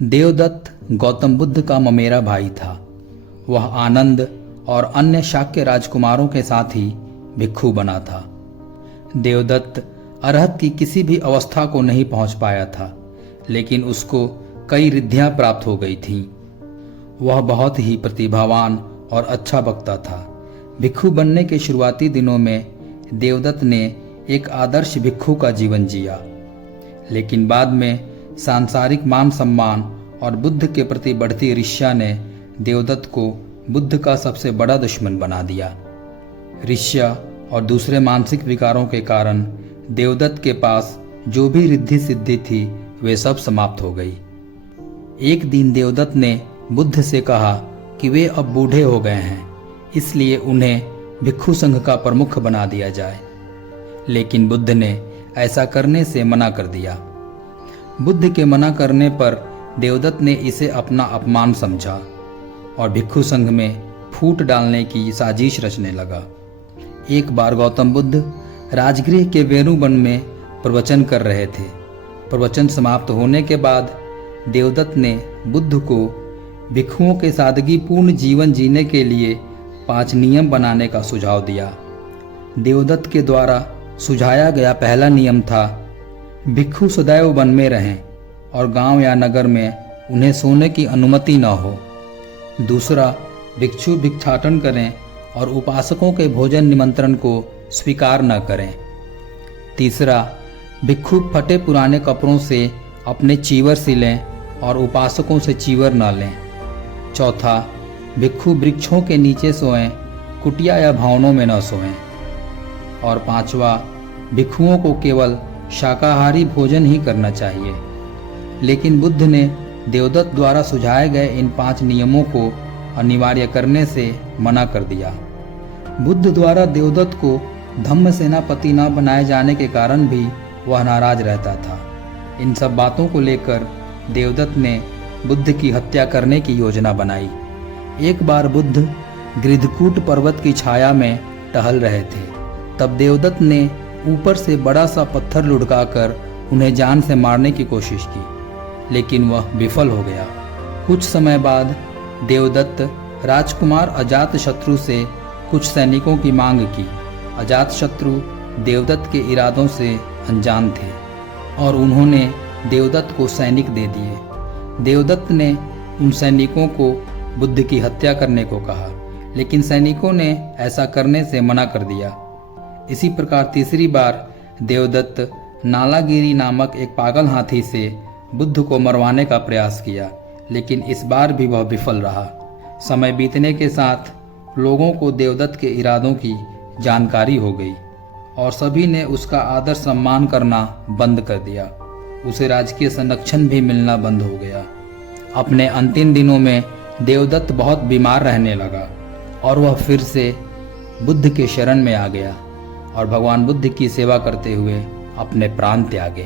देवदत्त गौतम बुद्ध का ममेरा भाई था। वह आनंद और अन्य शाक्य राजकुमारों के साथ ही भिक्षु बना था। देवदत्त अरहत की किसी भी अवस्था को नहीं पहुंच पाया था, लेकिन उसको कई रिद्धियां प्राप्त हो गई थीं। वह बहुत ही प्रतिभावान और अच्छा वक्ता था। भिक्षु बनने के शुरुआती दिनों में देवदत्त ने एक आदर्श भिक्षु का जीवन जिया, लेकिन बाद में सांसारिक मान सम्मान और बुद्ध के प्रति बढ़ती ईर्ष्या ने देवदत्त को बुद्ध का सबसे बड़ा दुश्मन बना दिया। ईर्ष्या और दूसरे मानसिक विकारों के कारण देवदत्त के पास जो भी रिद्धि सिद्धि थी वे सब समाप्त हो गई। एक दिन देवदत्त ने बुद्ध से कहा कि वे अब बूढ़े हो गए हैं, इसलिए उन्हें भिक्षु संघ का प्रमुख बना दिया जाए, लेकिन बुद्ध ने ऐसा करने से मना कर दिया। बुद्ध के मना करने पर देवदत्त ने इसे अपना अपमान समझा और भिक्षु संघ में फूट डालने की साजिश रचने लगा। एक बार गौतम बुद्ध राजगृह के वेणुवन में प्रवचन कर रहे थे। प्रवचन समाप्त होने के बाद देवदत्त ने बुद्ध को भिक्षुओं के सादगीपूर्ण जीवन जीने के लिए 5 नियम बनाने का सुझाव दिया। देवदत्त के द्वारा सुझाया गया पहला नियम था, भिक्षु सदैव वन में रहें और गांव या नगर में उन्हें सोने की अनुमति न हो। दूसरा, भिक्षु भिक्षाटन करें और उपासकों के भोजन निमंत्रण को स्वीकार न करें। तीसरा, भिक्षु फटे पुराने कपड़ों से अपने चीवर सिलें और उपासकों से चीवर न लें। चौथा, भिक्षु वृक्षों के नीचे सोएं, कुटिया या भवनों में न सोएं। और पांचवा, भिक्षुओं को केवल शाकाहारी भोजन ही करना चाहिए। लेकिन बुद्ध ने देवदत्त द्वारा सुझाए गए इन 5 नियमों को अनिवार्य करने से मना कर दिया। बुद्ध द्वारा देवदत्त को धम्म सेनापति न बनाए जाने के कारण भी वह नाराज रहता था। इन सब बातों को लेकर देवदत्त ने बुद्ध की हत्या करने की योजना बनाई। एक बार बुद्ध गृद्धकूट पर्वत की छाया में टहल रहे थे। तब देवदत्त ने ऊपर से बड़ा सा पत्थर लुढ़काकर उन्हें जान से मारने की कोशिश की, लेकिन वह विफल हो गया। कुछ समय बाद देवदत्त राजकुमार अजातशत्रु से कुछ सैनिकों की मांग की। अजातशत्रु देवदत्त के इरादों से अनजान थे और उन्होंने देवदत्त को सैनिक दे दिए। देवदत्त ने उन सैनिकों को बुद्ध की हत्या करने को कहा, लेकिन सैनिकों ने ऐसा करने से मना कर दिया। इसी प्रकार तीसरी बार देवदत्त नालागिरी नामक एक पागल हाथी से बुद्ध को मरवाने का प्रयास किया, लेकिन इस बार भी वह विफल रहा। समय बीतने के साथ लोगों को देवदत्त के इरादों की जानकारी हो गई और सभी ने उसका आदर सम्मान करना बंद कर दिया। उसे राजकीय संरक्षण भी मिलना बंद हो गया। अपने अंतिम दिनों में देवदत्त बहुत बीमार रहने लगा और वह फिर से बुद्ध के शरण में आ गया और भगवान बुद्ध की सेवा करते हुए अपने प्राण त्यागे।